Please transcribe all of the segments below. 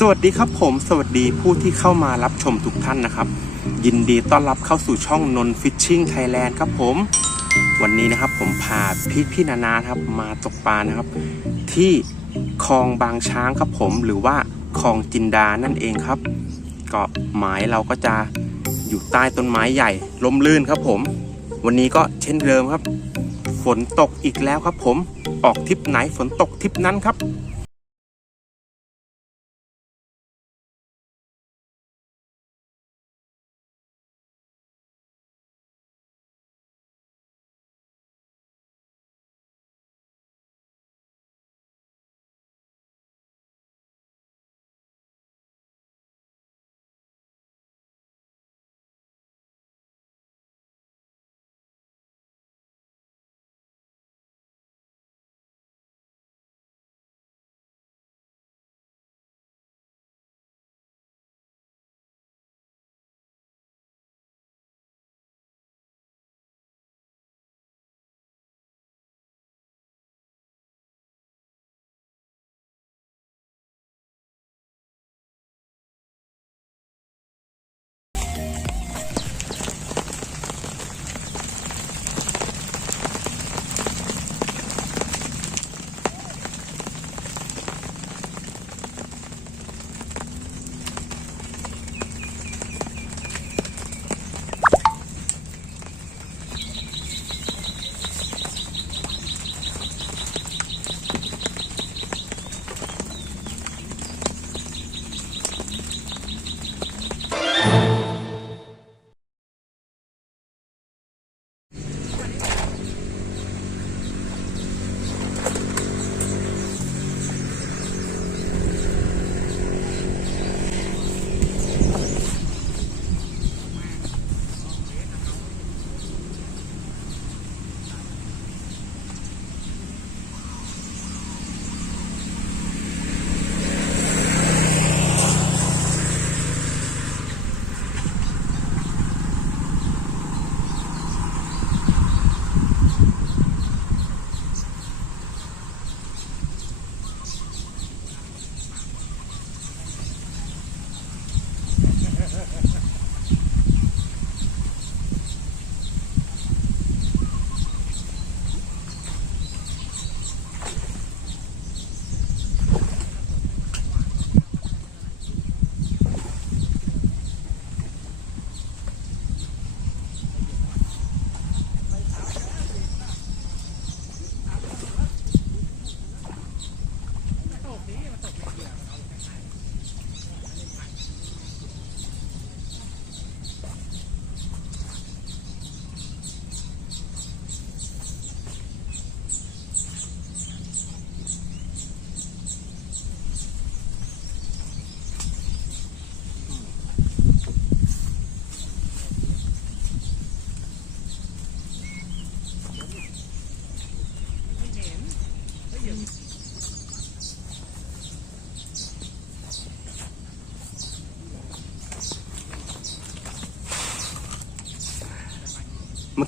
สวัสดีครับผมสวัสดีผู้ที่เข้ามารับชมทุกท่านนะครับ ยินดีต้อนรับเข้าสู่ช่องนนฟิชชิ่งไทยแลนด์ครับผม วันนี้นะครับผมพาพี่พี่นานาครับมาตกปลานะครับ ที่คลองบางช้างครับผมหรือว่าคลองจินดานั่นเองครับก็หมายเราก็จะอยู่ใต้ต้นไม้ใหญ่ลมลื่นครับผม วันนี้ก็เช่นเดิมครับ ฝนตกอีกแล้วครับผมออกทริปไหนฝนตกทริปนั้นครับ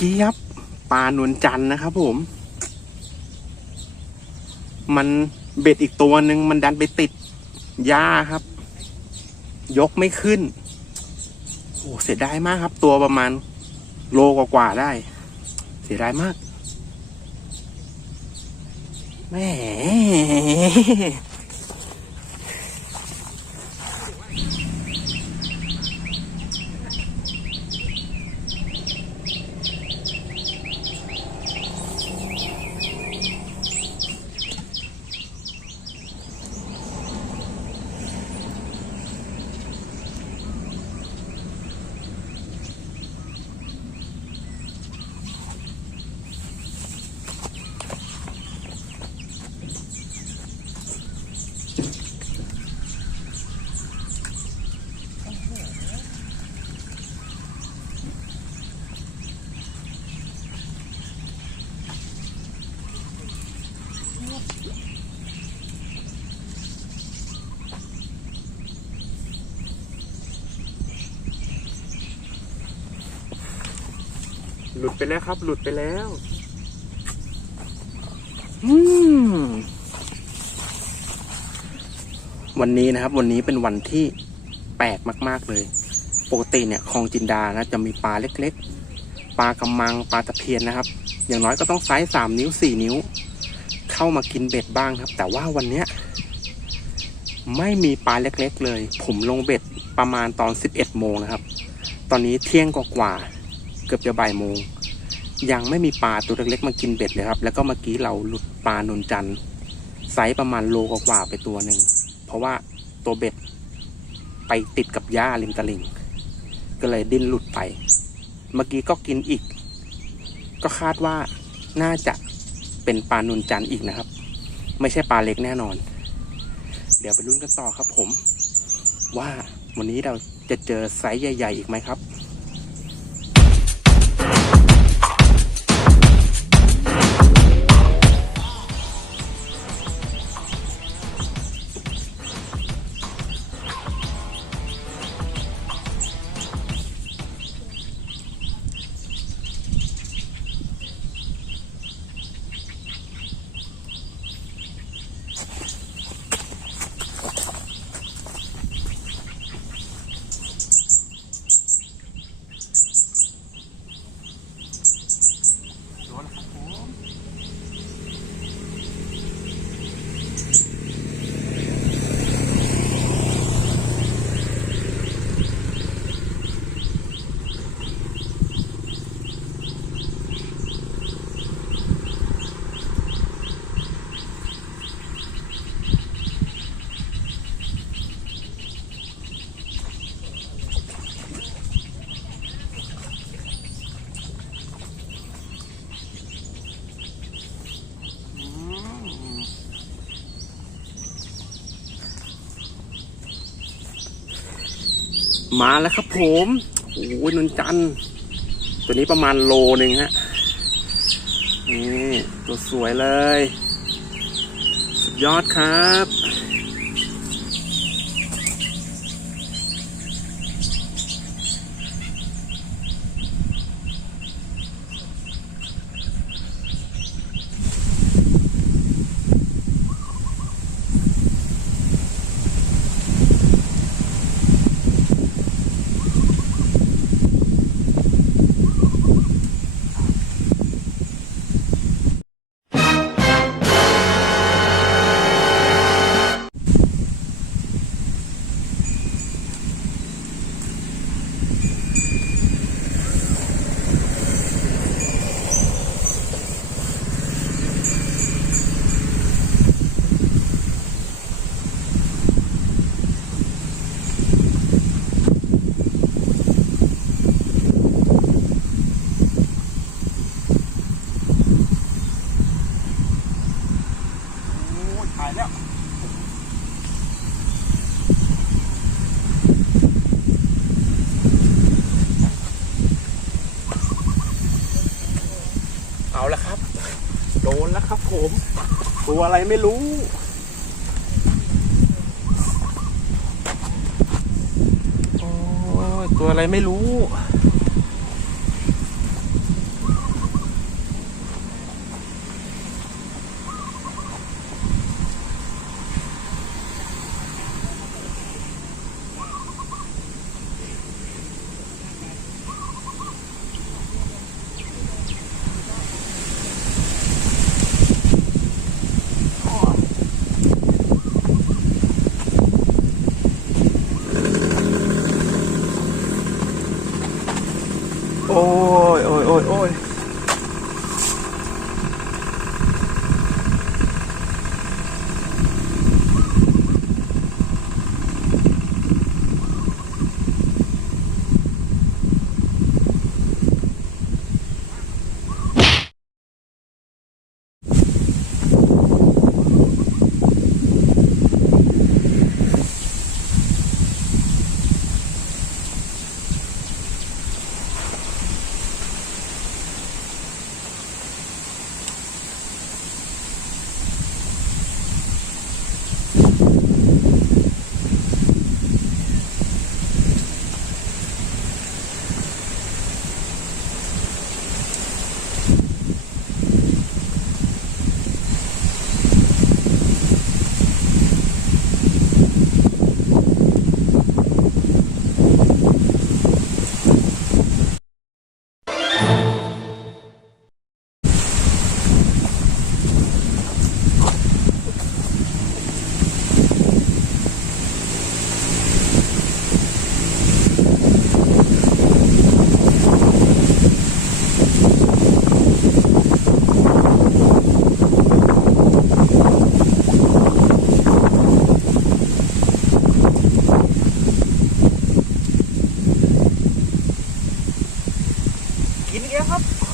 กี้ครับปลานวลจันนะครับผม มันเบ็ดอีกตัวหนึ่งมันดันไปติดหญ้าครับ ยกไม่ขึ้นโอ้เสียดายมากครับ ตัวประมาณโลกว่าๆได้ เสียดายมากแหม หลุดไปแล้วครับ หลุดไปแล้วอืมวันนี้นะครับ วันนี้เป็นวันที่แปลกมาก ๆ เลย ปกติเนี่ยคลองจินดานะจะมีปลาเล็ก ๆ ปลากำมังปลาตะเพียนนะครับ อย่างน้อยก็ต้องไซส์สามนิ้วสี่นิ้ว เข้ามากินเบ็ดบ้างครับ แต่ว่าวันเนี้ยไม่มีปลาเล็ก ๆ เลย ผมลงเบ็ดประมาณตอนสิบเอ็ดโมงนะครับ ตอนนี้เที่ยงกว่าๆ เกือบจะบ่ายโมง ยังไม่มีปลาตัวเล็กๆมากินเบ็ดเลยครับ แล้วก็เมื่อกี้เราหลุดปลานนจันทร์ไซส์ประมาณโลกว่าไปตัวหนึ่ง เพราะว่าตัวเบ็ดไปติดกับหญ้าริมตลิ่ง ก็เลยดิ้นหลุดไป เมื่อกี้ก็กินอีก ก็คาดว่าน่าจะเป็นปลานุนจันทร์อีกนะครับ ไม่ใช่ปลาเล็กแน่นอน เดี๋ยวไปลุ้นกันต่อครับผม ว่าวันนี้เราจะเจอไซส์ใหญ่ ๆ อีกไหมครับ มาแล้วครับผมโอ้ยนนจันทร์ตัวนี้ประมาณโลหนึ่งฮะนี่ตัวสวยเลย สุดยอดครับ เอาละครับ โดนแล้วครับผม ตัวอะไรไม่รู้ โอ้ยตัวอะไรไม่รู้ 你好。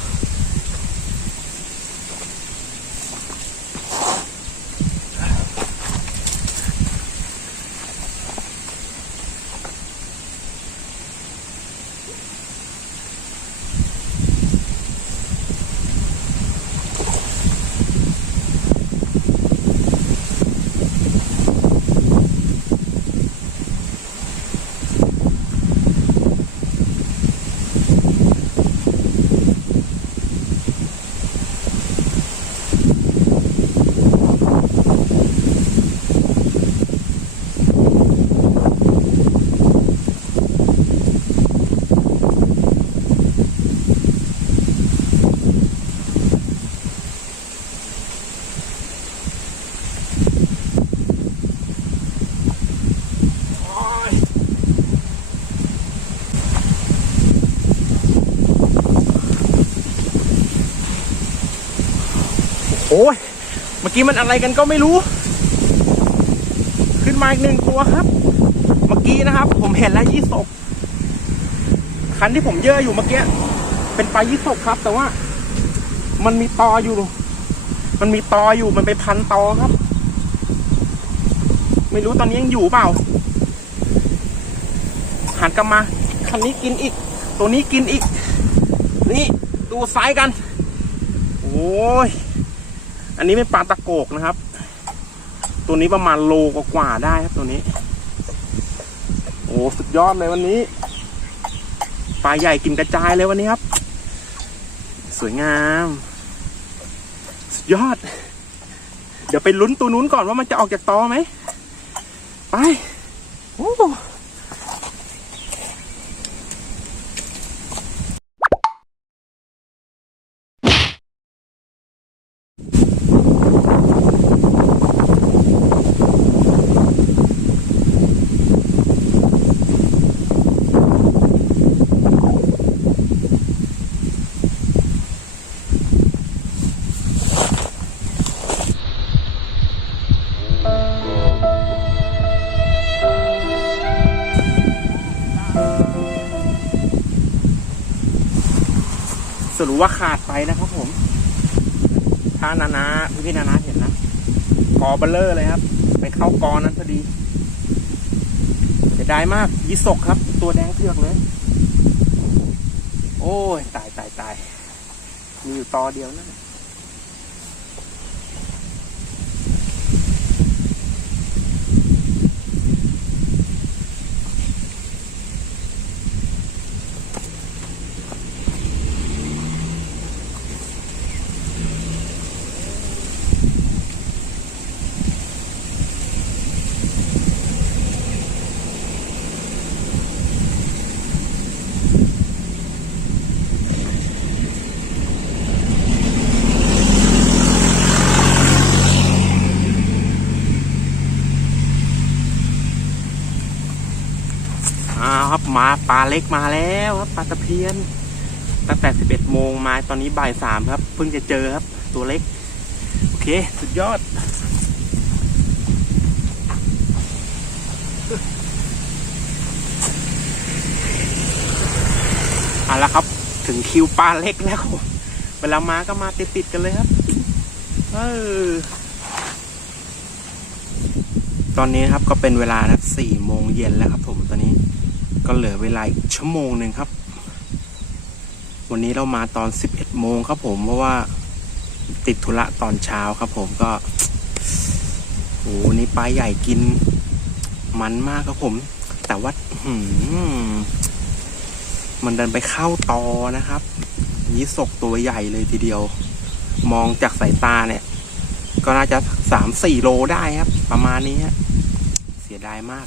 กี้มันอะไรกันก็ไม่รู้ ขึ้นมาอีกหนึ่งตัวครับ เมื่อกี้นะครับ ผมเห็นแล้วยี่สกคันที่ผมเยอะอยู่เมื่อกี้เป็นปลายี่สกครับ แต่ว่า มันมีตออยู่ มันมีตออยู่มันไปพันตอครับ ไม่รู้ตอนนี้ยังอยู่เปล่าหันกลับมาคันนี้กินอีก ตัวนี้กินอีก นี่ดูไซส์กัน โอ้ย อันนี้เป็นปลาตะโกกนะครับ ตัวนี้ประมาณโลกว่าได้ครับตัวนี้ โอ้สุดยอดเลยวันนี้ ปลาใหญ่กินกระจายเลยวันนี้ครับ สวยงาม สุดยอด เดี๋ยวไปลุ้นตัวนู้นก่อนว่ามันจะออกจากตอไหม ไป โอ้ สรุปว่าขาดไปนะครับผม ถ้านานาพี่พี่นานาเห็นนะกอเบลเลอร์เลยครับ ไปเข้ากอนั้นพอดีเสียดายมากยิสกครับ ตัวแดงเทือกเลย โอ้ย ตายตายตายมีอยู่ตอเดียวนั่นแหละาว ครับมาปลาเล็กมาแล้วครับปลาตะเพียน ตั้งแต่สิบเอ็ดโมงมาตอนนี้บ่ายสามครับ เพิ่งจะเจอครับ ตัวเล็ก โอเค สุดยอด เอาละครับ ถึงคิวปลาเล็กแล้วเวลามาก็มาติดๆกันเลยครับ เออตอนนี้ครับก็เป็นเวลานะสี่โมงเย็นแล้วครับผมตอนนี้ ก็เหลือเวลาอีกชั่วโมงหนึ่งครับ วันนี้เรามาตอนสิบเอ็ดโมงครับผมเพราะว่าติดธุระตอนเช้าครับผมก็โอ้โหนี่ปลาใหญ่กิน มันมากครับผม แต่ว่าหืมมันเดินไปเข้าตอนะครับยี่สกตัวใหญ่เลยทีเดียว มองจากสายตาเนี่ย ก็น่าจะสามสี่โลได้ครับ ประมาณนี้ฮะเสียดายมาก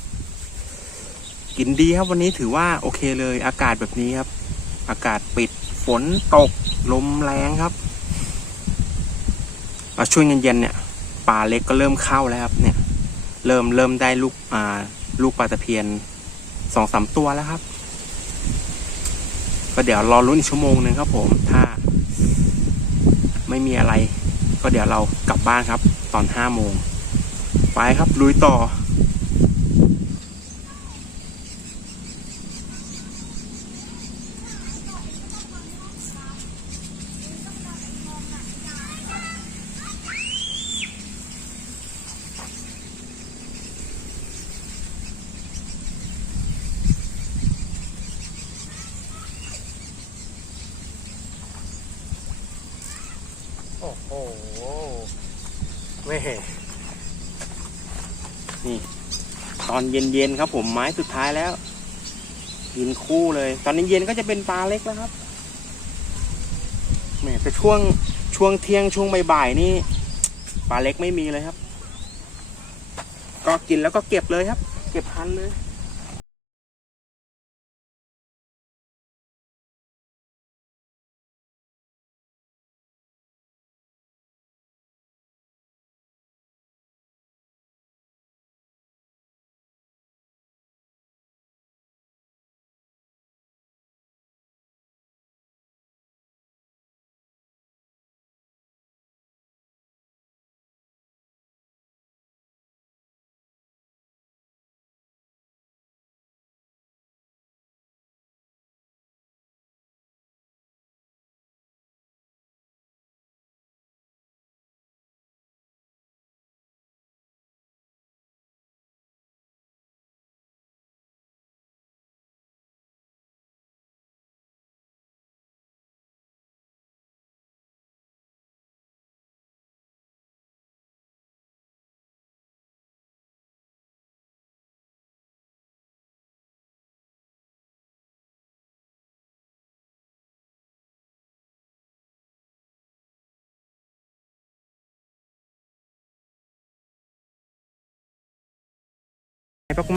กินดีครับวันนี้ถือว่าโอเคเลยอากาศแบบนี้ครับ อากาศปิดฝนตกลมแรงครับมาช่วงเย็นๆเนี่ยปลาเล็กก็เริ่มเข้าแล้วครับ เนี่ย เริ่มเริ่มได้ลูกอ่าลูกปลาตะเพียนสองสามตัวแล้วครับก็เดี๋ยวรอรุ่นอีกชั่วโมงหนึ่งครับ ผมถ้า ไม่มีอะไร ก็เดี๋ยวเรากลับบ้านครับ ตอนห้าโมงไปครับลุยต่อ โอ้โหแม่นี่ ตอนเย็นๆครับผมไม้สุดท้ายแล้วกินคู่เลย ตอนนี้เย็นก็จะเป็นปลาเล็กแล้วครับแม่แต่ช่วงช่วงเที่ยงช่วงบ่ายๆนี่ปลาเล็กไม่มีเลยครับ ก็กินแล้วก็เก็บเลยครับ เก็บพันเลย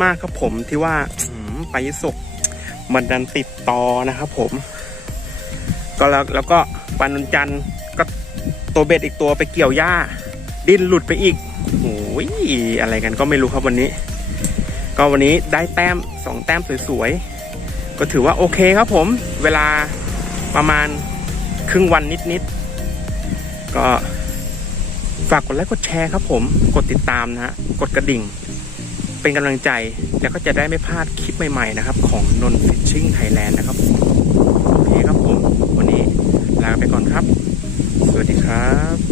มากๆครับผมที่ว่าไปยศกมันดันติดต่อนะครับผม ก็แล้วแล้วก็ปันนนจันทร์ก็ตัวเบ็ดอีกตัวไปเกี่ยวหญ้า ดิ้นหลุดไปอีกโอ้ยอะไรกันก็ไม่รู้ครับวันนี้ ก็วันนี้ได้แต้มสองแต้มสวยๆ ก็ถือว่าโอเคครับผม เวลาประมาณครึ่งวันนิดๆ ก็ฝากกดไลค์กดแชร์ครับผม กดติดตามนะฮะ กดกระดิ่ง เป็นกำลังใจแล้วก็จะได้ไม่พลาดคลิปใหม่ๆนะครับ ของนนฟิชชิ่งไทยแลนด์นะครับโอเคครับผม วันนี้ลาไปก่อนครับ สวัสดีครับ